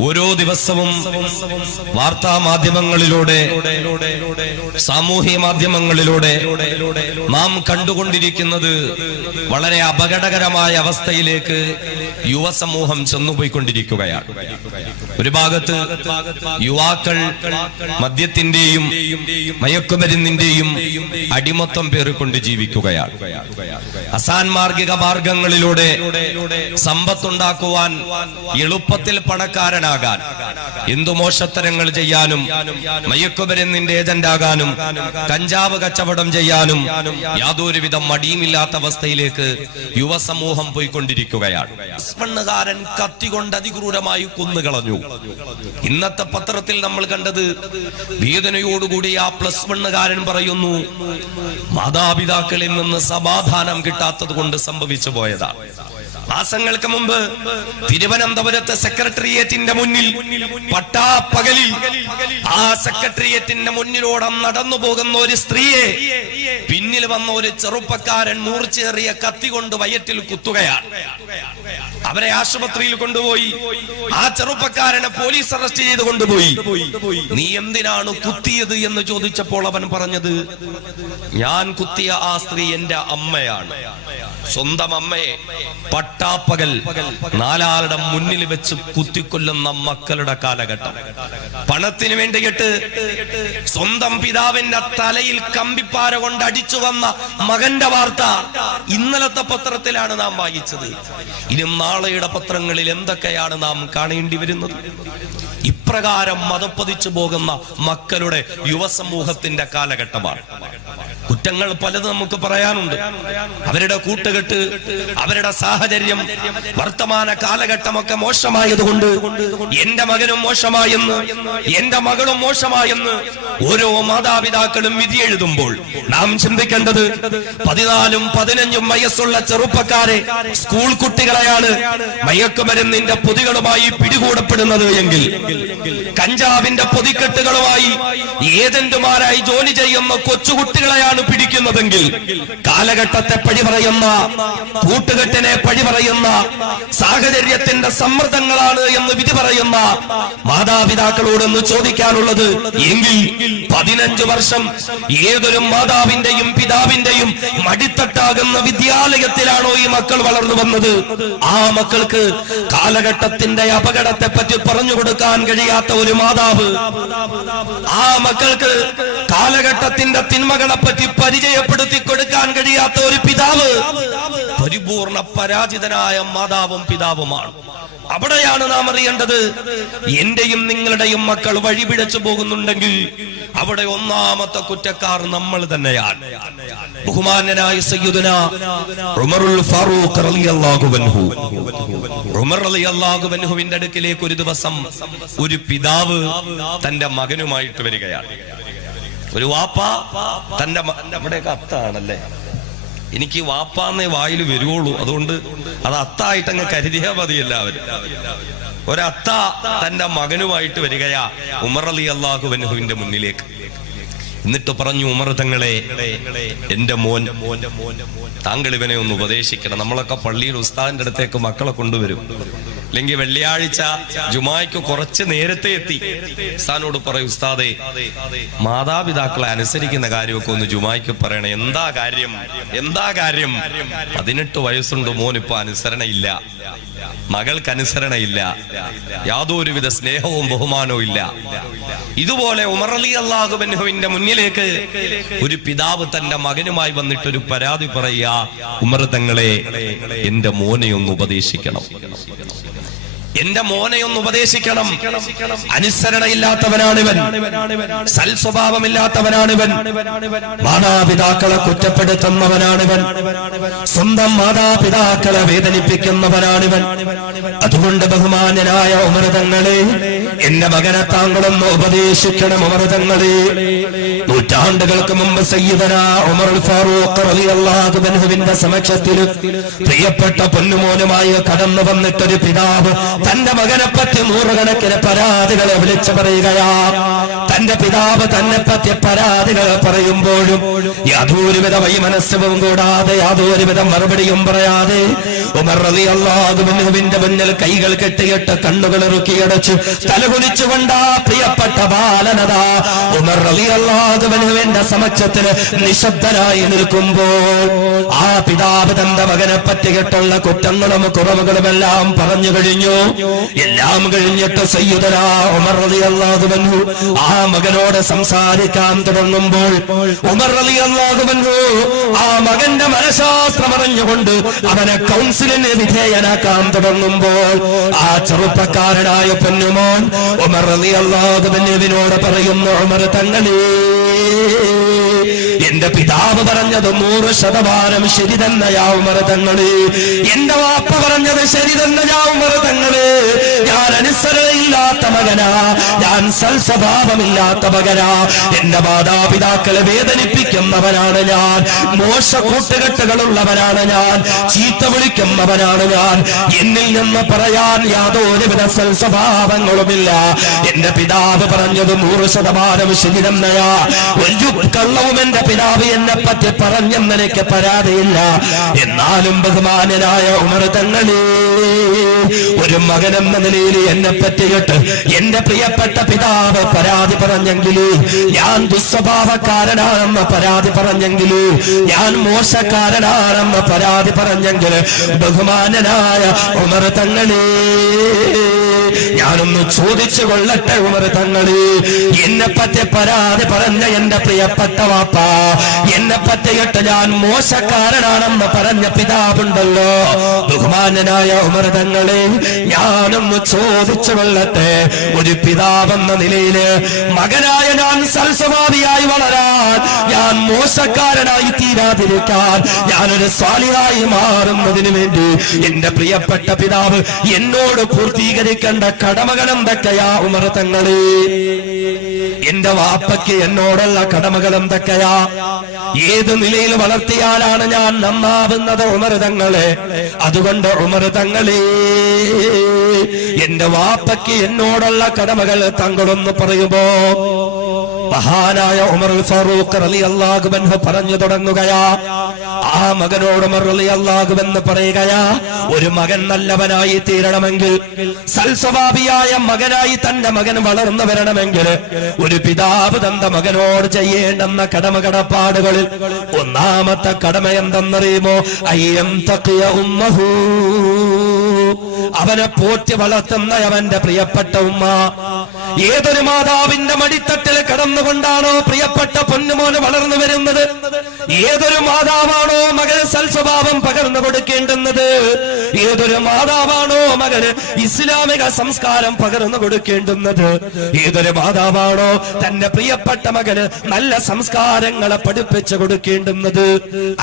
ഓരോ ദിവസവും വാർത്താ മാധ്യമങ്ങളിലൂടെ, സാമൂഹ്യ മാധ്യമങ്ങളിലൂടെ നാം കണ്ടുകൊണ്ടിരിക്കുന്നത് വളരെ അപകടകരമായ അവസ്ഥയിലേക്ക് യുവസമൂഹം ചെന്നുപോയിക്കൊണ്ടിരിക്കുകയാണ്. ഒരു ഭാഗത്ത് യുവാക്കൾ മദ്യത്തിന്റെയും മയക്കുമരുന്നിന്റെയും അടിമത്തം പേറിക്കൊണ്ട് ജീവിക്കുകയാണ്. അസാൻമാർഗിക മാർഗങ്ങളിലൂടെ സമ്പത്തുണ്ടാക്കുവാൻ, എളുപ്പത്തിൽ പണക്കാരനാകാൻ, എന്തു മോശത്തരങ്ങൾ ചെയ്യാനും, മയക്കുമരുന്നിന്റെ ഏജന്റാകാനും, കഞ്ചാവ് കച്ചവടം ചെയ്യാനും യാതൊരുവിധ മടിയുമില്ലാത്ത അവസ്ഥയിലേക്ക് യുവസമൂഹം പോയിക്കൊണ്ടിരിക്കുകയാണ്. ാരൻ കത്തികൊണ്ട് അതിക്രൂരമായി കൊന്നുകളഞ്ഞു. ഇന്നത്തെ പത്രത്തിൽ നമ്മൾ കണ്ടത് വേദനയോടുകൂടി ആ +1കാരൻ പറയുന്നു, മാതാപിതാക്കളിൽ നിന്ന് സമാധാനം കിട്ടാത്തത് കൊണ്ട് സംഭവിച്ചു പോയതാണ്. മാസങ്ങൾക്ക് മുമ്പ് തിരുവനന്തപുരത്തെ സെക്രട്ടേറിയറ്റിന്റെ മുന്നിൽ പട്ടാപ്പകലിൽ ആ സെക്രട്ടേറിയറ്റിന്റെ മുന്നിലൂടെ നടന്നു പോകുന്ന ഒരു സ്ത്രീയെ പിന്നിൽ വന്ന ഒരു ചെറുപ്പക്കാരൻ മൂർച്ചേറിയ കത്തി കൊണ്ട് വയറ്റിൽ കുത്തുകയാണ്. അവരെ ആശുപത്രിയിൽ കൊണ്ടുപോയി. ആ ചെറുപ്പക്കാരനെ പോലീസ് അറസ്റ്റ് ചെയ്ത് കൊണ്ടുപോയി. നീ എന്തിനാണ് കുത്തിയത് എന്ന് ചോദിച്ചപ്പോൾ അവൻ പറഞ്ഞത്, ഞാൻ കുത്തിയ ആ സ്ത്രീ എന്റെ അമ്മയാണ്. സ്വന്തം അമ്മയെ പട്ടാപ്പകൽ നാലാളുടെ മുന്നിൽ വെച്ച് കുത്തിക്കൊല്ലുന്ന മക്കളുടെ കാലഘട്ടം. പണത്തിന് വേണ്ടിയിട്ട് സ്വന്തം പിതാവിന്റെ തലയിൽ കമ്പിപ്പാര കൊണ്ട് അടിച്ചു വന്ന മകന്റെ വാർത്ത ഇന്നലത്തെ പത്രത്തിലാണ് നാം വായിച്ചത്. ഇനി നാളെയുടെ പത്രങ്ങളിൽ എന്തൊക്കെയാണ് നാം കാണേണ്ടി വരുന്നത്? ഇപ്രകാരം മതപ്പതിച്ചു പോകുന്ന മക്കളുടെ യുവസമൂഹത്തിന്റെ കാലഘട്ടമാണ്. കുറ്റങ്ങൾ പലത് നമുക്ക് പറയാനുണ്ട്. അവരുടെ കൂട്ടുകെട്ട്, അവരുടെ സാഹചര്യം, വർത്തമാന കാലഘട്ടമൊക്കെ മോശമായതുകൊണ്ട് എന്റെ മകനും മോശമായെന്ന്, എന്റെ മകളും മോശമായെന്ന് ഓരോ മാതാപിതാക്കളും വിധി എഴുതുമ്പോൾ നാം ചിന്തിക്കേണ്ടത് 14ഉം 15ഉം വയസ്സുള്ള ചെറുപ്പക്കാരെ, സ്കൂൾ കുട്ടികളെയാണ് മയക്കുമരുന്നിന്റെ പൊതികളുമായി പിടികൂടപ്പെടുന്നത് എങ്കിൽ, കഞ്ചാവിന്റെ പൊതിക്കെട്ടുകളുമായി ഏജന്റുമാരായി ജോലി ചെയ്യുന്ന കൊച്ചുകുട്ടികളെയാണ് പിടിക്കുന്നതെങ്കിൽ, കാലഘട്ടത്തെ പഴി പറയുന്ന, കൂട്ടുകെട്ടിനെ പഴി പറയുന്ന, സാഹചര്യത്തിന്റെ സമ്മർദ്ദങ്ങളാണ് എന്ന് വിധി പറയുന്ന മാതാപിതാക്കളോടൊന്ന് ചോദിക്കാനുള്ളത്, എങ്കിൽ 15 വർഷം ഏതൊരു മാതാവിന്റെയും പിതാവിന്റെയും മടിത്തട്ടാകുന്ന വിദ്യാലയത്തിലാണോ ഈ മക്കൾ വളർന്നു വന്നത്? ആ മക്കൾക്ക് കാലഘട്ടത്തിന്റെ അപകടത്തെ പറ്റി പറഞ്ഞു കൊടുക്കാൻ കഴിയാത്ത ഒരു മാതാവ്, ആ മക്കൾക്ക് കാലഘട്ടത്തിന്റെ തിന്മകളെ പറ്റി പരിചയപ്പെടുത്തി കൊടുക്കാൻ കഴിയാത്ത ഒരു പിതാവ്, പരിപൂർണ പരാജിതനായ മാതാവും പിതാവുമാണ്. അവിടെയാണ് നാം അറിയേണ്ടത്, എന്റെയും നിങ്ങളുടെയും മക്കൾ വഴിപിഴച്ചു പോകുന്നുണ്ടെങ്കിൽ അവിടെ ഒന്നാമത്തെ കുറ്റക്കാർ നമ്മൾ തന്നെയാണ്. ബഹുമാന്യനായ സയ്യിദുനാ ഉമറുൽ ഫാറൂഖ് റളിയല്ലാഹു അൻഹു, ഉമർ റളിയല്ലാഹു അൻഹുവിന്റെ അടുക്കിലേക്ക് ഒരു ദിവസം ഒരു പിതാവ് തന്റെ മകനുമായിട്ട് വരികയാണ്. ഒരു വാപ്പ തന്റെ, നമ്മുടെയൊക്കെ അത്താണല്ലേ, എനിക്ക് വാപ്പാന്നേ വായിൽ വരുവുള്ളൂ, അതുകൊണ്ട് അത് അത്തായിട്ടങ്ങ് കരുതിയാ മതി എല്ലാവരും. ഒരത്ത തന്റെ മകനുമായിട്ട് വരികയാ ഉമർ റളിയല്ലാഹു അൻഹുവിന്റെ മുന്നിലേക്ക്. എന്നിട്ട് പറഞ്ഞു, ഉമർ തങ്ങളെ, എന്റെ മോൻ, താങ്കൾ ഇവനെ ഒന്ന് ഉപദേശിക്കണം. നമ്മളൊക്കെ പള്ളിയിൽ ഉസ്താദിന്റെ അടുത്തേക്ക് മക്കളെ കൊണ്ടുവരും, അല്ലെങ്കിൽ വെള്ളിയാഴ്ച ജുമായ്ക്ക് കുറച്ച് നേരത്തെ എത്തി ഉസ്താദിനോട് പറയും, ഉസ്താദേ, മാതാപിതാക്കളെ അനുസരിക്കുന്ന കാര്യമൊക്കെ ഒന്ന് ജുമായ്ക്ക് പറയണേ. എന്താ കാര്യം, എന്താ കാര്യം? 18 വയസ്സുണ്ട്, മോനിപ്പോ അനുസരണയില്ല, മകൾക്ക് അനുസരണയില്ല, യാതൊരുവിധ സ്നേഹവും ബഹുമാനവും ഇല്ല. ഇതുപോലെ ഉമർ റളിയല്ലാഹു അൻഹുവിന്റെ മുന്നിലേക്ക് ഒരു പിതാവ് തന്റെ മകനുമായി വന്നിട്ട് ഒരു പരാതി പറയാ, ഉമർ തങ്ങളെ, എന്റെ മോനെ ഒന്ന് ഉപദേശിക്കണം, എന്റെ മോനെ ഒന്ന് ഉപദേശിക്കണം. അനുസരണയില്ലാത്തവനാണിവൻ, സൽസ്വഭാവമില്ലാത്തവനാണിവൻ, മാതാപിതാക്കളെ കുറ്റപ്പെടുത്തുന്നവനാണിവൻ, സ്വന്തം മാതാപിതാക്കളെ വേദനിപ്പിക്കുന്നവനാണിവൻ. അതുകൊണ്ട് ബഹുമാന്യനായ ഉമർ തങ്ങളെ, എന്റെ മകനെ താങ്കളൊന്ന് ഉപദേശിക്കണം. ഉമർ തങ്ങളെ, നൂറ്റാണ്ടുകൾക്ക് മുമ്പ് സയ്യിദനാ ഉമറുൽ ഫാറൂഖ് റളിയല്ലാഹു അൻഹുവിന്റെ സമക്ഷത്തിൽ പ്രിയപ്പെട്ട പൊന്നുമോനുമായി കടന്നു വന്നിട്ടൊരു പിതാവ് തന്റെ മകനെ പറ്റി നൂറുകണക്കിന് പരാതികളെ വിളിച്ചു പറയുകയാ. തന്റെ പിതാവ് തന്നെ പറ്റി പരാതികൾ പറയുമ്പോഴും യാതൊരുവിധ വൈമനസ്യവും കൂടാതെ യാതൊരുവിധ മറുപടിയും പറയാതെ ഉമർ റളിയല്ലാഹു അൻഹുവിന്റെ മുന്നിൽ കൈകൾ കെട്ടിയിട്ട് കണ്ണുകൾ ഇറുക്കിയടച്ചു തലകുനിച്ചുകൊണ്ട് പ്രിയപ്പെട്ട ബാലനത ഉമർ റളിയല്ലാഹു അൻഹുവിന്റെ സമക്ഷത്തിൽ നിശബ്ദനായി നിൽക്കുമ്പോൾ ആ പിതാവ് തന്റെ മകനെ പറ്റിയിട്ടുള്ള കുറ്റങ്ങളും കുറവുകളും എല്ലാം പറഞ്ഞു കഴിഞ്ഞു. എല്ലാം കഴിഞ്ഞിട്ട് സയ്യിദുനാ ഉമർ റളിയല്ലാഹു അൻഹു ആ മകനോട് സംസാരിക്കാൻ തുടങ്ങുമ്പോൾ ഉമർ റളിയല്ലാഹു അൻഹു ആ മകന്റെ മനഃശാസ്ത്രം അറിഞ്ഞുകൊണ്ട് അവനെ കൗൺസിലിന് വിധേയനാക്കാൻ തുടങ്ങുമ്പോൾ ആ ചെറുപ്പക്കാരനായ പൊന്നുമോൻ ഉമർ റളിയല്ലാഹു അൻഹുവിനോട് പറയുന്നു, ഉമർ തങ്ങളേ, എന്റെ പിതാവ് പറഞ്ഞത് 100% ശരി തന്നെയാ ഉമർ തങ്ങള്. എന്റെ വാപ്പ പറഞ്ഞത് ശരി തന്നെയാ ഉമർ തങ്ങള്. ഞാൻ അനുസരണയില്ലാത്ത മകനാ, ഞാൻ സൽസ്വഭാവമില്ലാത്ത മകനാ, എന്റെ മാതാപിതാക്കളെ വേദനിപ്പിക്കുന്നവനാണ് ഞാൻ, മോശ കൂട്ടുകെട്ടുകളുള്ളവനാണ് ഞാൻ, ചീത്ത വിളിക്കുന്നവനാണ് ഞാൻ, എന്നിൽ നിന്ന് പറയാൻ യാതൊരുവിധ സൽസ്വഭാവങ്ങളുമില്ല. എന്റെ പിതാവ് പറഞ്ഞത് 100% ശരി തന്നെയാ. ഒരു കള്ളവും എന്റെ പിതാവ് എന്നെ പറ്റി പറഞ്ഞെന്ന് എനിക്ക് പരാതിയില്ല. എന്നാലും ബഹുമാനനായ ഉമർ തങ്ങളേ, ഒരു മകനെന്ന നിലയിൽ എന്നെ പറ്റിയിട്ട് എന്റെ പ്രിയപ്പെട്ട പിതാവ് പരാതി പറഞ്ഞെങ്കില്, ഞാൻ ദുസ്വഭാവക്കാരനാണെന്ന് പരാതി പറഞ്ഞെങ്കില്, ഞാൻ മോശക്കാരനാണെന്ന് പരാതി പറഞ്ഞെങ്കിൽ ബഹുമാനനായ ഉമർ തങ്ങളേ, ഞാനൊന്ന് ചോദിച്ചു കൊള്ളട്ടെ ഉമർ തങ്ങള്, എന്നെ പറ്റി പരാതി പറഞ്ഞ എന്റെ പ്രിയപ്പെട്ട വാപ്പ, എന്നെ പറ്റിയിട്ട് ഞാൻ മോശക്കാരനാണെന്ന് പറഞ്ഞ പിതാവുണ്ടല്ലോ, ബഹുമാനനായ ഉമർ തങ്ങളെ, ഞാനൊന്ന് ചോദിച്ചു കൊള്ളട്ടെ, ഒരു പിതാവെന്ന നിലയില് മകനായ ഞാൻ സൽസ്വഭാവിയായി വളരാൻ, ഞാൻ മോശക്കാരനായി തീരാതിരിക്കാൻ, ഞാനൊരു സ്വാലിഹായി മാറുന്നതിന് വേണ്ടി എന്റെ പ്രിയപ്പെട്ട പിതാവ് എന്നോട് പൂർത്തീകരിക്കേണ്ട കടമകൾ എന്തൊക്കെയാ ഉമർ തങ്ങളെ? എന്റെ വാപ്പയ്ക്ക് എന്നോടുള്ള കടമകൾ എന്തൊക്കെയാ? ഏത് നിലയിൽ വളർത്തിയാലാണ് ഞാൻ നന്നാവുന്നത് ഉമർ തങ്ങളെ? അതുകൊണ്ട് ഉമർ തങ്ങളെ, എന്റെ വാപ്പയ്ക്ക് എന്നോടുള്ള കടമകൾ തങ്ങളൊന്ന് പറയുമ്പോ മഹാനായ ഉമർ ഫാറൂഖ് റളിയല്ലാഹു അൻഹു പറഞ്ഞു തുടങ്ങുകയാ. ആ മകനോട് ഉമർ റളിയല്ലാഹു അൻഹു പറയുകയാ, ഒരു മകൻ നല്ലവനായി തീരണമെങ്കിൽ, സൽസ്വഭാവിയായ മകനായി തന്റെ മകൻ വളർന്നു വരണമെങ്കിൽ, ഒരു പിതാവ് തന്റെ മകനോട് ചെയ്യേണ്ടെന്ന കടമകടപ്പാടുകളിൽ ഒന്നാമത്തെ കടമ എന്തെന്നറിയുമോ? അയ്യം തഖിയ ഉമ്മഹു, അവനെ പോറ്റി വളർത്തുന്ന അവന്റെ പ്രിയപ്പെട്ട ഉമ്മ. ഏതൊരു മാതാവിന്റെ മടിത്തട്ടിൽ കടന്നുകൊണ്ടാണോ പ്രിയപ്പെട്ട പൊന്നുമോന് വളർന്നു വരുന്നത്, ഏതൊരു മാതാവാണോ മകന് സൽസ്വഭാവം പകർന്നു കൊടുക്കേണ്ടുന്നത്, ഏതൊരു മാതാവാണോ മകന് ഇസ്ലാമിക സംസ്കാരം പകർന്നു കൊടുക്കേണ്ടുന്നത്, ഏതൊരു മാതാവാണോ തന്റെ പ്രിയപ്പെട്ട മകന് നല്ല സംസ്കാരങ്ങളെ പഠിപ്പിച്ചു കൊടുക്കേണ്ടുന്നത്,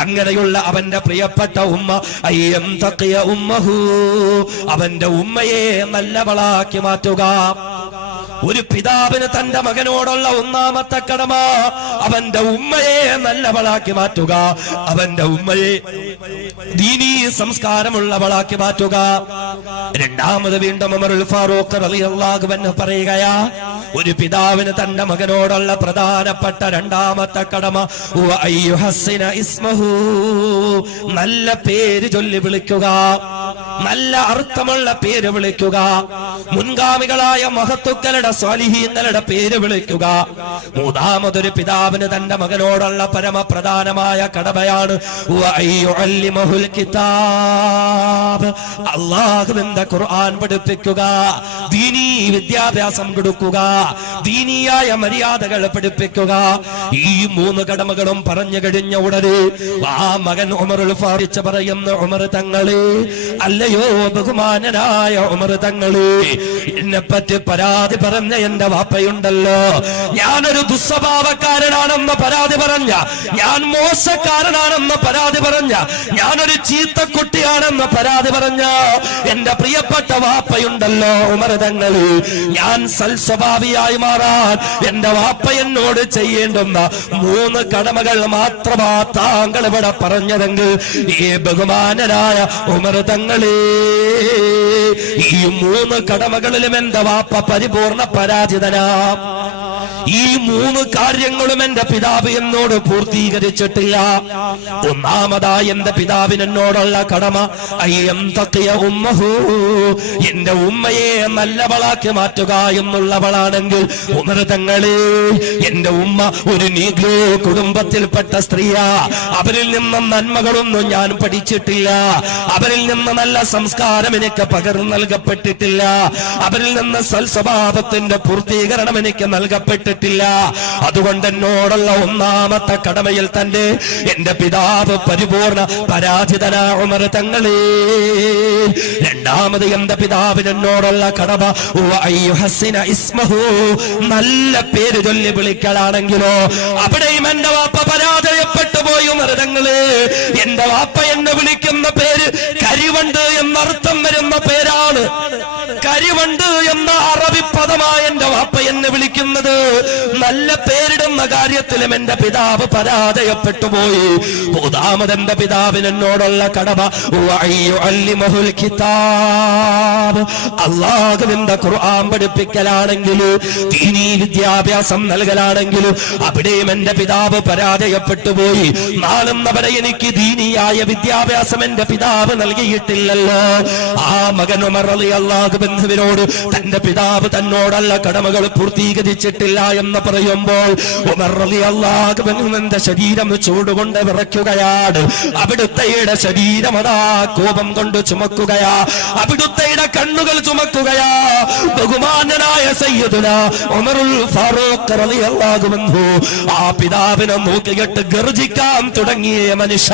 അങ്ങനെയുള്ള അവന്റെ പ്രിയപ്പെട്ട ഉമ്മ അയ്യം തഖിയ ഉമ്മഹു, അവന്റെ ഉമ്മയെ നല്ലവളാക്കി മാറ്റുക. ഒരു പിതാവിന് തന്റെ മകനോടുള്ള ഒന്നാമത്തെ കടമ അവന്റെ ഉമ്മയെ നല്ലവളാക്കി മാറ്റുക, അവന്റെ ഉമ്മയെ ദീനീ സംസ്കാരമുള്ളവളാക്കി മാറ്റുക. രണ്ടാമത് വീണ്ടും ഉമറുൽ ഫാറൂഖ് റളിയല്ലാഹു അൻഹു പറയുകയാ, ഒരു പിതാവിന് തന്റെ മകനോടുള്ള പ്രധാനപ്പെട്ട രണ്ടാമത്തെ കടമ അയ്യുഹസ്സിന ഇസ്മഹു, നല്ല പേര് ചൊല്ലി വിളിക്കുക, നല്ല അർത്ഥമുള്ള പേര് വിളിക്കുക, മുൻഗാമികളായ മഹത്തുക്കളുടെ സ്വാലിഹീങ്ങളുടെ പേര് വിളിക്കുക. മൂന്നാമതൊരു പിതാവിന് തന്റെ മകനോടുള്ള പരമപ്രധാനമായ കടമയാണ് വഅയ്യുഅല്ലിമഹുൽ കിതാബ്, അല്ലാഹുവിന്റെ ഖുർആൻ പഠിപ്പിക്കുക, ദീനീ വിദ്യാഭ്യാസം കൊടുക്കുക, ദീനീയായ മര്യാദകൾ പഠിപ്പിക്കുക. ഈ മൂന്ന് കടമകളും പറഞ്ഞു കഴിഞ്ഞ ഉടനെ ആ മകൻ ഉമറുൽ ഫാറൂഖ് പറയുന്ന, ഉമർ തങ്ങളെ, അല്ലയോ ബഹുമാനനായ ഉമർ തങ്ങളെ, എന്നെ പറ്റി പരാതി പറഞ്ഞ എന്റെ വാപ്പയുണ്ടല്ലോ, ഞാനൊരു ദുസ്വഭാവക്കാരനാണെന്ന് പരാതി പറഞ്ഞ, ഞാൻ മോശക്കാരനാണെന്ന് പരാതി പറഞ്ഞ, ഞാനൊരു ചീത്തക്കുട്ടിയാണെന്ന് പരാതി പറഞ്ഞ എന്റെ പ്രിയപ്പെട്ട വാപ്പയുണ്ടല്ലോ ഉമർ തങ്ങളെ, ഞാൻ സൽസ്വഭാവിയായി മാറാൻ എന്റെ വാപ്പ എന്നോട് ചെയ്യേണ്ടുന്ന 3 കടമകൾ മാത്രമാ താങ്കൾ ഇവിടെ പറഞ്ഞതെങ്കിൽ, ഈ ബഹുമാനനായ ഉമർ തങ്ങളെ, ഈ 3 കടമകളിലും എന്റെ വാപ്പ പരിപൂർണ പരാജിതനാ. ഈ 3 കാര്യങ്ങളും എന്റെ പിതാവ് എന്നോട് പൂർത്തീകരിച്ചിട്ടില്ല. ഒന്നാമതായി എന്റെ പിതാവിന് എന്നോടുള്ള കടമ എന്റെ ഉമ്മയെ നല്ലവളാക്കി മാറ്റുക എന്നുള്ളവളാണെങ്കിൽ ഉമർ തങ്ങളെ, എന്റെ ഉമ്മ ഒരു നീഗ്രോ കുടുംബത്തിൽപ്പെട്ട സ്ത്രീയാ. അവരിൽ നിന്നും നന്മകളൊന്നും ഞാൻ പഠിച്ചിട്ടില്ല. അവരിൽ നിന്ന് നല്ല സംസ്കാരം എനിക്ക് പകർന്നു നൽകപ്പെട്ടിട്ടില്ല. അവരിൽ നിന്ന് സൽസ്വഭാവത്തിന്റെ പൂർത്തീകരണം എനിക്ക് നൽകപ്പെട്ടിട്ടില്ല. അതുകൊണ്ട് എന്നോടുള്ള ഒന്നാമത്തെ കടമയിൽ തന്നെ എന്റെ പിതാവ് പരിപൂർണ പരാജിതനാ ഉമർ തങ്ങളെ. രണ്ടാമത് എന്റെ പിതാവിന് എന്നോടുള്ള കടമ നല്ല പേര് ചൊല്ലി വിളിക്കലാണെങ്കിലോ അവിടെയും എന്റെ വാപ്പ പരാജയപ്പെട്ടു പോയി. ഉമർ തങ്ങളെ, എന്റെ വാപ്പ എന്നെ വിളിക്കുന്ന പേര് കരിവണ്ട് എന്നർത്ഥം വരുന്ന പേരാണ്. കരിവണ്ട് എന്ന അറബി പദമായ എന്റെ വാപ്പ എന്നെ വിളിക്കുന്നത്. നല്ല പേരിടുന്ന കാര്യത്തിലും എന്റെ പിതാവ് പരാജയപ്പെട്ടു പോയി. മൂന്നാമത് എന്റെ പിതാവിന് എന്നോടുള്ള കടമ അല്ലാഹുവിന്റെ ഖുർആൻ പഠിപ്പിക്കലാണെങ്കിലും ദീനീ വിദ്യാഭ്യാസം നൽകലാണെങ്കിലും അവിടെയും എന്റെ പിതാവ് പരാജയപ്പെട്ടു പോയി. നാളുന്നവരെ എനിക്ക് ദീനിയായ വിദ്യാഭ്യാസം എന്റെ പിതാവ് നൽകിയിട്ടില്ലല്ലോ. ആ മകൻ ഉമർ റളിയല്ലാഹു അൻഹുവിനോട് തന്റെ പിതാവ് തന്നോടുള്ള കടമകൾ പൂർത്തീകരിച്ചിട്ടില്ല എന്ന് പറയുമ്പോൾ ഉമർ റളിയല്ലാഹു അൻഹുവിന്റെ ശരീരം ചൂടുകൊണ്ട് വിറയ്ക്കുകയാണ്. അവിടുത്തെയുടെ ശരീരം അതാ കോപം കൊണ്ട് ചുമക്കുകയാ. അവിടുത്തെയുടെ കണ്ണുകൾ ചുമക്കുകയാ. ബഹുമാനനായ സയ്യിദുനാ ഉമറുൽ ഫാറൂഖ് റളിയല്ലാഹു അൻഹു ആ പിതാവിനെ നോക്കിയിട്ട് ഗർജിക്കാൻ തുടങ്ങിയ മനുഷ്യ,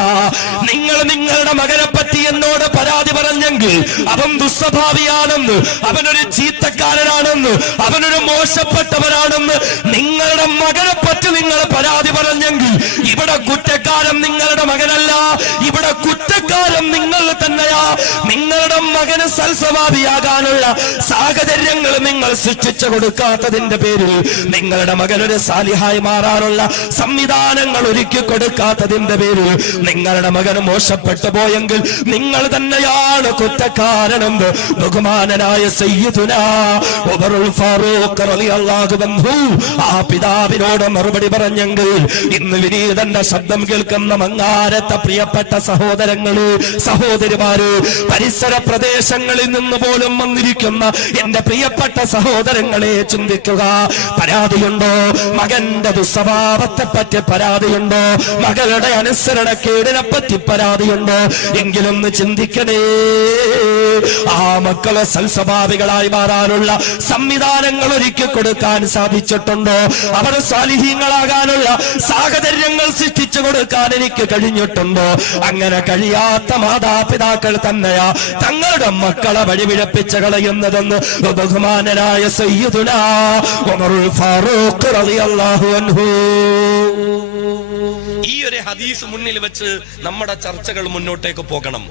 നിങ്ങൾ നിങ്ങളുടെ മകനെ പറ്റി എന്നോട് പരാതി പറഞ്ഞെങ്കിൽ അവൻ ദുസ്വഭാവിയാണെന്ന്, അവനൊരു ചീത്തക്കാരനാണെന്ന്, അവനൊരു മോശപ്പെട്ടവനാണെന്ന് നിങ്ങളുടെ മകനെ പറ്റി നിങ്ങൾ പരാതി പറഞ്ഞെങ്കിൽ ഇവിടെ കുറ്റക്കാരൻ നിങ്ങളുടെ മകനല്ല, ഇവിടെ കുറ്റക്കാരൻ നിങ്ങൾ തന്നെയാ. നിങ്ങളുടെ മകന് സൽസ്വഭാവിയാകാനുള്ള സാഹചര്യങ്ങൾ നിങ്ങൾ സൃഷ്ടിച്ചു കൊടുക്കാത്തതിന്റെ പേരിൽ, നിങ്ങളുടെ മകനൊരു സാലിഹായി മാറാനുള്ള സംവിധാനങ്ങൾ ഒരുക്കി കൊടുക്കാത്തതിന്റെ പേരിൽ നിങ്ങളുടെ മകന് മോശപ്പെട്ടു പോയെങ്കിൽ നിങ്ങൾ തന്നെയാണ് കുറ്റക്കാരനെന്ന് ബഹുമാനനായ സയ്യിദുനാ ഉമറുൽ ഫാറൂഖ് റളിയല്ലാഹു അൻഹു ആ പിതാവിനോട് മറുപടി പറഞ്ഞെങ്കിൽ ഇന്ന് വിനീതന്റെ ശബ്ദം കേൾക്കുന്ന മങ്ങാരത്തെ പ്രിയപ്പെട്ട സഹോദരങ്ങള്, സഹോദരിമാര്, പരിസര പ്രദേശങ്ങളിൽ നിന്ന് പോലും വന്നിരിക്കുന്ന എന്റെ പ്രിയപ്പെട്ട സഹോദരങ്ങളെ ചിന്തിക്കുക. പരാതിയുണ്ടോ? മകന്റെ ദുസ്വഭാവത്തെ പറ്റി പരാതിയുണ്ടോ? മകളുടെ അനുസരണക്കേടിനെ പറ്റി പരാതിയുണ്ടോ? എങ്കിലും ചിന്തിക്കണേ. ആ മക്കളെ സൽസ്വഭാവികളായി മാറാനുള്ള സംവിധാനങ്ങൾ ഒരുക്കി കൊടുക്കാൻ സാധിച്ചിട്ടുണ്ടോ? അവർ സാലിഹീങ്ങളാകാനുള്ള സാഹചര്യങ്ങൾ സൃഷ്ടിച്ചു കൊടുക്കാൻ എനിക്ക് കഴിഞ്ഞിട്ടുണ്ടോ? അങ്ങനെ കഴിയാത്ത മാതാപിതാക്കൾ തന്നെയാ തങ്ങളുടെ മക്കളെ വഴിപിഴപ്പിച്ച് കളയുന്നതെന്ന് ബഹുമാനനായ സയ്യിദുനാ ഉമറുൽ ഫാറൂഖ് റളിയല്ലാഹു അൻഹു. ഈ ഒരു ഹദീസ് മുന്നിൽ വെച്ച് നമ്മുടെ ചർച്ചകൾ മുന്നോട്ടേക്ക് പോകണം.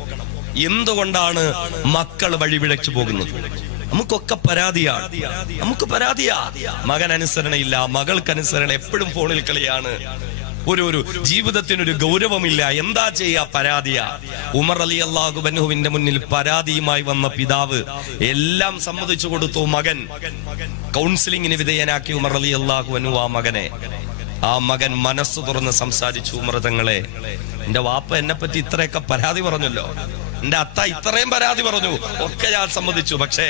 എന്തുകൊണ്ടാണ് മക്കൾ വഴിപിഴച്ചു പോകുന്നത്? നമുക്കൊക്കെ പരാതിയാണ്. നമുക്ക് പരാതിയാ. മകൻ അനുസരണയില്ല, മകൾക്ക് അനുസരണ, എപ്പോഴും ഫോണിൽ കളിയാണ്, ഒരു ജീവിതത്തിനൊരു ഗൗരവമില്ല. എന്താ ചെയ്യാ? പരാതിയാ. ഉമർ റളിയല്ലാഹു അൻഹുവിന്റെ മുന്നിൽ പരാതിയുമായി വന്ന പിതാവ് എല്ലാം സമ്മതിച്ചു കൊടുത്തു. മകൻ കൗൺസിലിംഗിന് വിധേയനാക്കി ഉമർ റളിയല്ലാഹു അൻഹു ആ മകൻ മനസ്സ് തുറന്ന് സംസാരിച്ചു. ഉമർ തങ്ങളെ, എന്റെ വാപ്പ എന്നെ പറ്റി ഇത്രയൊക്കെ പരാതി പറഞ്ഞല്ലോ, എന്റെ അത്ത ഇത്രയും പരാതി പറഞ്ഞു, ഒക്കെ ഞാൻ സമ്മതിച്ചു. പക്ഷേ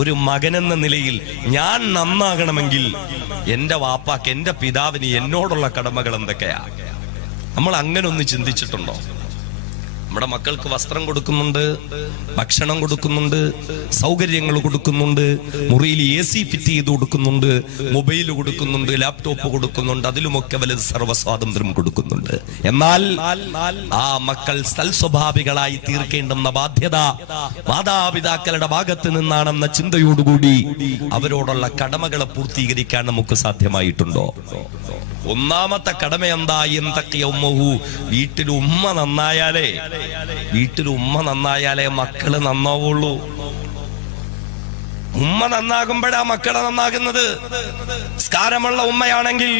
ഒരു മകനെന്ന നിലയിൽ ഞാൻ നന്നാകണമെങ്കിൽ എന്റെ വാപ്പാക്ക്, എന്റെ പിതാവിന് എന്നോടുള്ള കടമകൾ എന്തൊക്കെയാ? നമ്മൾ അങ്ങനെ ഒന്ന് ചിന്തിച്ചിട്ടുണ്ടോ? നമ്മുടെ മക്കൾക്ക് വസ്ത്രം കൊടുക്കുന്നുണ്ട്, ഭക്ഷണം കൊടുക്കുന്നുണ്ട്, സൗകര്യങ്ങൾ കൊടുക്കുന്നുണ്ട്, മുറിയിൽ AC ഫിറ്റ് ചെയ്ത് കൊടുക്കുന്നുണ്ട്, മൊബൈൽ കൊടുക്കുന്നുണ്ട്, ലാപ്ടോപ്പ് കൊടുക്കുന്നുണ്ട്, അതിലുമൊക്കെ വലുത് സർവ്വസ്വാതന്ത്ര്യം കൊടുക്കുന്നുണ്ട്. എന്നാൽ ആ മക്കൾ സൽസ്വഭാവികളായി തീർക്കേണ്ടുന്ന ബാധ്യത മാതാപിതാക്കളുടെ ഭാഗത്ത് നിന്നാണെന്ന ചിന്തയോടുകൂടി അവരോടുള്ള കടമകളെ പൂർത്തീകരിക്കാൻ നമുക്ക് സാധ്യമായിട്ടുണ്ടോ? ഒന്നാമത്തെ കടമ എന്താ? എന്തൊക്കെ ഉമ്മഹു, വീട്ടിൽ ഉമ്മ നന്നായാലേ മക്കള് നന്നാവുള്ളൂ. ഉമ്മ നന്നാകുമ്പോഴാ മക്കളെ നന്നാകുന്നത്. സ്കാരമുള്ള ഉമ്മയാണെങ്കിൽ,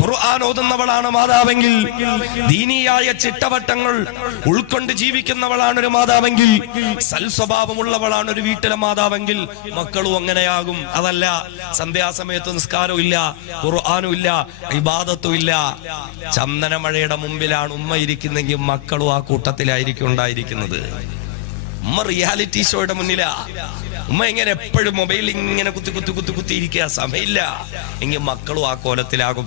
ഖുർആൻ ഓതുന്നവളാണ് മാതാവെങ്കിൽ, ദീനിയായ ചിട്ടവട്ടങ്ങൾ ഉൾക്കൊണ്ട് ജീവിക്കുന്നവളാണ് ഒരു മാതാവെങ്കിൽ, സൽസ്വഭാവമുള്ളവളാണ് ഒരു വീട്ടിലെ മാതാവെങ്കിൽ, മക്കളും അങ്ങനെയാകും. അതല്ല, സന്ധ്യാസമയത്ത് നിസ്കാരവും ഇല്ല, ഖുർആനും ഇല്ല, ഇബാദത്തും ഇല്ല, ചന്ദനമഴയുടെ മുമ്പിലാണ് ഉമ്മ ഇരിക്കുന്നെങ്കിൽ മക്കളും ആ കൂട്ടത്തിലായിരിക്കും ഉണ്ടായിരിക്കുന്നത്. ഉമ്മ റിയാലിറ്റി ഷോയുടെ മുന്നിലാ. ഉമ്മ ഇങ്ങനെ എപ്പോഴും മൊബൈലിൽ ഇങ്ങനെ കുത്തി ഇരിക്കുക, സമയമില്ല എങ്കിൽ മക്കളും ആ കോലത്തിലാകും.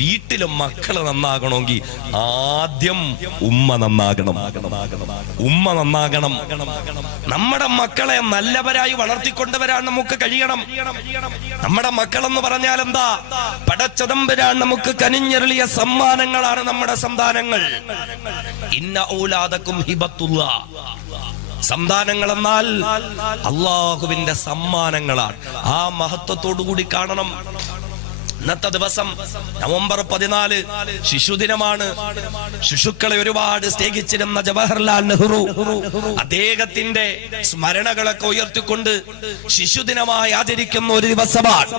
വീട്ടിലും മക്കള് നന്നാകണമെങ്കിൽ ആദ്യം ഉമ്മ നന്നാകണം. ഉമ്മ നന്നാകണം. നമ്മുടെ മക്കളെ നല്ലവരായി വളർത്തിക്കൊണ്ടുവരാൻ നമുക്ക് കഴിയണം. നമ്മുടെ മക്കളെന്ന് പറഞ്ഞാൽ എന്താ? പടച്ചതമ്പുരാൻ നമുക്ക് കനിഞ്ഞെറിയ സമ്മാനങ്ങളാണ് നമ്മുടെ സന്താനങ്ങൾ. ഇന്ന ഔലാദക്കും ഹിബത്തുല്ലാ. സന്താനങ്ങൾ എന്നാൽ അള്ളാഹുവിന്റെ സമ്മാനങ്ങളാണ്. ആ മഹത്വത്തോടു കൂടി കാണണം. ഇന്നത്തെ ദിവസം നവംബർ 14 ശിശുദിനമാണ്. ശിശുക്കളെ ഒരുപാട് സ്നേഹിച്ചിരുന്ന ജവഹർലാൽ നെഹ്റു അദ്ദേഹത്തിന്റെ സ്മരണകളൊക്കെ ഉയർത്തിക്കൊണ്ട് ശിശുദിനമായി ആചരിക്കുന്ന ഒരു ദിവസമാണ്.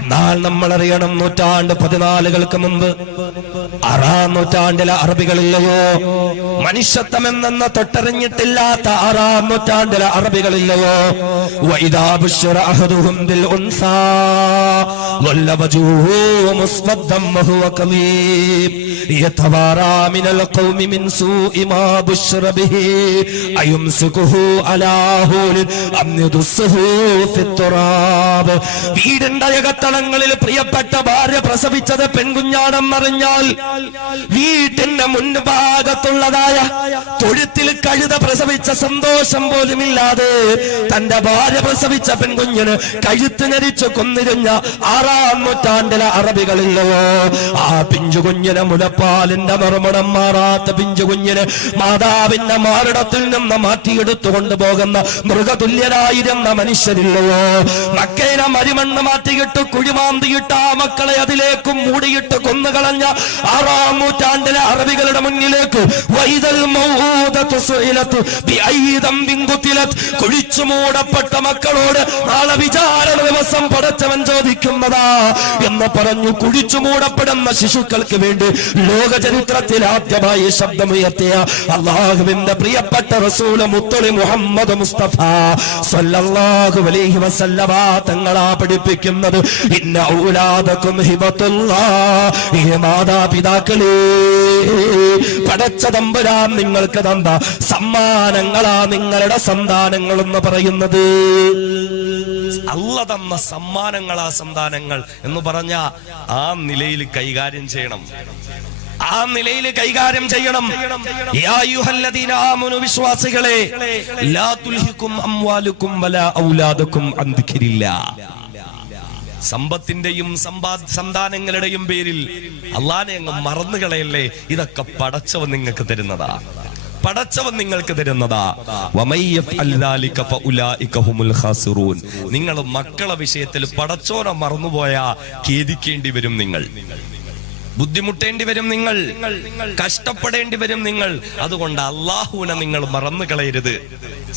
എന്നാൽ നമ്മൾ അറിയണം, നൂറ്റാണ്ട് 14 മുമ്പ് 6-ാം നൂറ്റാണ്ടിലെ അറബികളില്ലയോ? മനുഷ്യത്വം എന്ന തൊട്ടറിഞ്ഞിട്ടില്ലാത്ത 6-ാം നൂറ്റാണ്ടിലെ അറബികളില്ലയോ? വഇദാ ബുശ്ശിറ അഹദുഹും ബിൽ ഉൻസാ مسودا وهو كظيم يتوارى من القوم من سوء ما بشر به أيمسكه على هون أم يدسه في التراب. വീടിന്റെ അകത്തളങ്ങളിൽ പ്രിയപ്പെട്ട ഭാര്യ പ്രസവിച്ചത് പെൺകുഞ്ഞാണെന്നറിഞ്ഞാൽ വീട്ടിന്റെ മുൻഭാഗത്തുള്ളതായ തൊഴുത്തിൽ കഴുത പ്രസവിച്ച സന്തോഷം പോലുമില്ലാതെ തന്റെ ഭാര്യ പ്രസവിച്ച പെൺകുഞ്ഞിന് കഴുത്ത് ഞെരിച്ചു കൊന്നിരുന്ന 6-ാം നൂറ്റാണ്ടിലെ അറബികളില്ലയോ? ആ പിഞ്ചുകുഞ്ഞിനെ, മുലപ്പാലിന്റെ മറുമണം മാറാത്ത പിഞ്ചുകുഞ്ഞിന് മാതാവിന്റെ മാറിടത്തിൽ നിന്ന് മാറ്റിയെടുത്തു കൊണ്ടുപോകുന്ന മൃഗതുല്യരായിരുന്ന മനുഷ്യരില്ലയോ? മക്കയിലെ മരിമണ്ണ് മാറ്റിയിട്ട് കുഴിമാന്തിയിട്ട് ആ മക്കളെ അതിലേക്കും മൂടിയിട്ട് കൊന്നുകളഞ്ഞ 6-ാം നൂറ്റാണ്ടിലെ അറബികളുടെ മുന്നിലേക്ക് കുഴിച്ചു മൂടപ്പെട്ട മക്കളോട് നാളെ വിചാരണ ദിവസം പടച്ചവൻ ചോദിക്കുന്നതാ എന്ന് പറഞ്ഞു കുഴിച്ചു മൂടപ്പെടുന്ന ശിശുക്കൾക്ക് വേണ്ടി ലോക ചരിത്രത്തിൽ ആദ്യമായി ശബ്ദമുയർത്തിയ അല്ലാഹുവിന്റെ പ്രിയപ്പെട്ട റസൂൽ മുത്തളി മുഹമ്മദ് മുസ്തഫ സല്ലല്ലാഹു അലൈഹി വസല്ലമ തങ്ങളാ പഠിപ്പിക്കുന്നത്, ഇന്ന ഔലാദകും ഹിബത്തുല്ലാഹ്. ഈ മാതാപിതാക്കളെ പടച്ച തമ്പുരാൻ നിങ്ങൾക്ക് തന്ന സമ്മാനങ്ങളാ നിങ്ങളുടെ സന്താനങ്ങൾ എന്ന് പറയുന്നത്. അല്ലാഹു തന്ന സമ്മാനങ്ങളാ സന്താനങ്ങൾ എന്ന് പറഞ്ഞ ആ നിലയിൽ കൈകാര്യം ചെയ്യണം. ആ നിലയിൽ കൈകാര്യം ചെയ്യണം. യാ അയ്യുഹല്ലദീന ആമനു, വിശ്വാസികളെ, ലാ തുൽഹികും അംവാലുകും വലാ ഔലാദുകും അൻ ദിക്രില്ലാഹ്. സമ്പത്തിന്റെയും സന്താനങ്ങളുടെയും പേരിൽ അള്ളാനെ അങ്ങ് മറന്നുകളയല്ലേ. ഇതൊക്കെ പടച്ചവൻ നിങ്ങൾക്ക് തരുന്നതാ. പടച്ചവൻ നിങ്ങൾക്ക് തരുന്നതാ. നിങ്ങൾ മക്കളെ വിഷയത്തിൽ പടച്ചോനെ മറന്നുപോയാ ഖേദിക്കേണ്ടി വരും, നിങ്ങൾ ബുദ്ധിമുട്ടേണ്ടി വരും, നിങ്ങൾ കഷ്ടപ്പെടേണ്ടി വരും നിങ്ങൾ. അതുകൊണ്ട് അള്ളാഹുവിനെ നിങ്ങൾ മറന്നു കളയരുത്.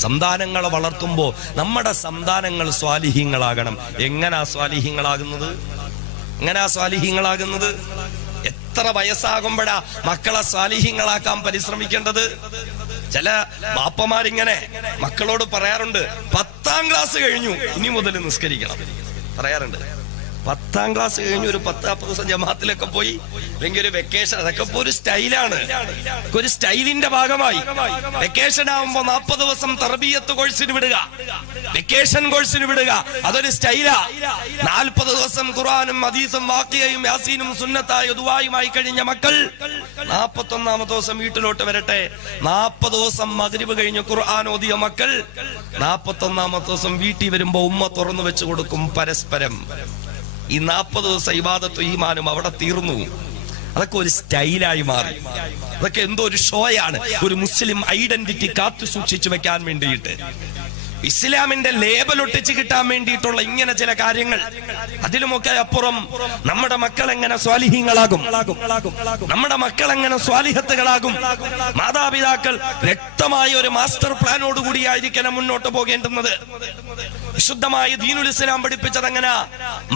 സന്താനങ്ങളെ വളർത്തുമ്പോ നമ്മുടെ സന്താനങ്ങൾ സ്വാലിഹീങ്ങളാകണം. എങ്ങനാ സ്വാലിഹീങ്ങളാകുന്നത്? എത്ര വയസ്സാകുമ്പോഴാ മക്കളെ സ്വാലിഹീങ്ങളാക്കാൻ പരിശ്രമിക്കേണ്ടത്? ചില ബാപ്പമാരിങ്ങനെ മക്കളോട് പറയാറുണ്ട്, 10-ാം ക്ലാസ് കഴിഞ്ഞു ഇനി മുതൽ നിസ്കരിക്കണം പറയാറുണ്ട്. 10-ാം ക്ലാസ് കഴിഞ്ഞു ഒരു 10-40 ദിവസം ജമാഅത്തിലൊക്കെ പോയി, അല്ലെങ്കിൽ ഒരു വെക്കേഷൻ, അതൊക്കെ ഇപ്പൊ ഒരു സ്റ്റൈലാണ്, ഒരു സ്റ്റൈലിന്റെ ഭാഗമായി. വെക്കേഷൻ ആവുമ്പോ 40 ദിവസം തർബിയത്ത് കോഴ്സിന് വിടുക, വെക്കേഷൻ കോഴ്സിന് വിടുക, അതൊരു സ്റ്റൈലാ. 40 ദിവസം ഖുർആനും ഹദീസും വാഖിയയും യാസീനും സുന്നത്തായ ദുആയുമായി കഴിഞ്ഞ മക്കൾ 41-ാമത്തെ ദിവസം വീട്ടിലോട്ട് വരട്ടെ. 40 ദിവസം മഗ്രിബ് കഴിഞ്ഞ് ഖുർആൻ ഓതിയ മക്കൾ 41-ാമത്തെ ദിവസം വീട്ടിൽ വരുമ്പോ ഉമ്മ തുറന്നു വെച്ച് കൊടുക്കും പരസ്പരം. ഈ 40 ദിവസം ഇബാദത്തും ഈമാനും അവിടെ തീർന്നു. അതൊക്കെ ഒരു സ്റ്റൈലായി മാറി. അതൊക്കെ എന്തോ ഒരു ഷോയാണ്, ഒരു മുസ്ലിം ഐഡന്റിറ്റി കാത്തു സൂക്ഷിച്ചു വെക്കാൻ വേണ്ടിയിട്ട്. ഇസ്ലാമിന്റെ ലേബൽ ഒട്ടിച്ച് കിട്ടാൻ വേണ്ടിയിട്ടുള്ള ഇങ്ങനെ ചില കാര്യങ്ങൾ. അതിലുമൊക്കെ അപ്പുറം നമ്മുടെ മക്കൾ എങ്ങനെ സ്വാലിഹീങ്ങളാകും, നമ്മുടെ മക്കൾ എങ്ങനെ സ്വാലിഹത്തുകളാകും. മാതാപിതാക്കൾ വ്യക്തമായ ഒരു മാസ്റ്റർ പ്ലാനോടുകൂടിയായിരിക്കണം മുന്നോട്ട് പോകേണ്ടുന്നത്. വിശുദ്ധമായ ദീനുൽ ഇസ്ലാം പഠിപ്പിച്ചത് എങ്ങനെ?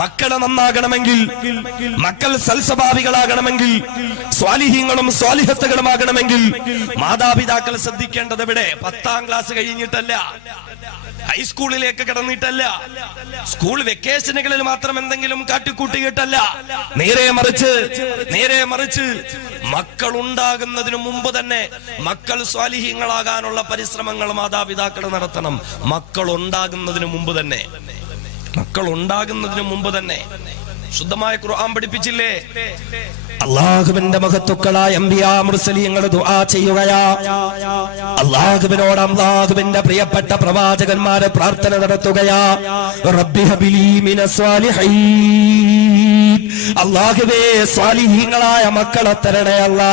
മക്കളെ നന്നാകണമെങ്കിൽ, മക്കൾ സൽസ്വഭാവികളാകണമെങ്കിൽ, സ്വാലിഹീങ്ങളും സ്വാലിഹത്തുകളുമാകണമെങ്കിൽ മാതാപിതാക്കൾ ശ്രദ്ധിക്കേണ്ടത് എവിടെ? 10ാം ക്ലാസ് കഴിഞ്ഞിട്ടല്ല, ഹൈസ്കൂളിലേക്ക് കടന്നിട്ടല്ല, സ്കൂൾ വെക്കേഷനുകളിൽ മാത്രം എന്തെങ്കിലും കാട്ടിക്കൂട്ടിയിട്ടല്ല. നേരെ മറിച്ച് മക്കൾ ഉണ്ടാകുന്നതിന് മുമ്പ് തന്നെ മക്കൾ സ്വാലിഹീങ്ങളാകാനുള്ള പരിശ്രമങ്ങൾ മാതാപിതാക്കൾ നടത്തണം. മക്കൾ ഉണ്ടാകുന്നതിന് മുമ്പ് തന്നെ ശുദ്ധമായ ഖുർആൻ പഠിപ്പിച്ചില്ലേ? അള്ളാഹുവിന്റെ മഹത്തുക്കളായ അംബിയാ മുർസലീങ്ങൾ ദുആ ചെയ്യുകയാ. അള്ളാഹുവിനോട് അള്ളാഹുവിന്റെ പ്രിയപ്പെട്ട പ്രവാചകന്മാരെ പ്രാർത്ഥന നടത്തുകയാ. റബ്ബി ഹബിലി മിനസ് സ്വാലിഹീൻ, അള്ളാഹുവേ സ്വാലിഹീങ്ങളായ മക്കളെ തരണേ അല്ലാ.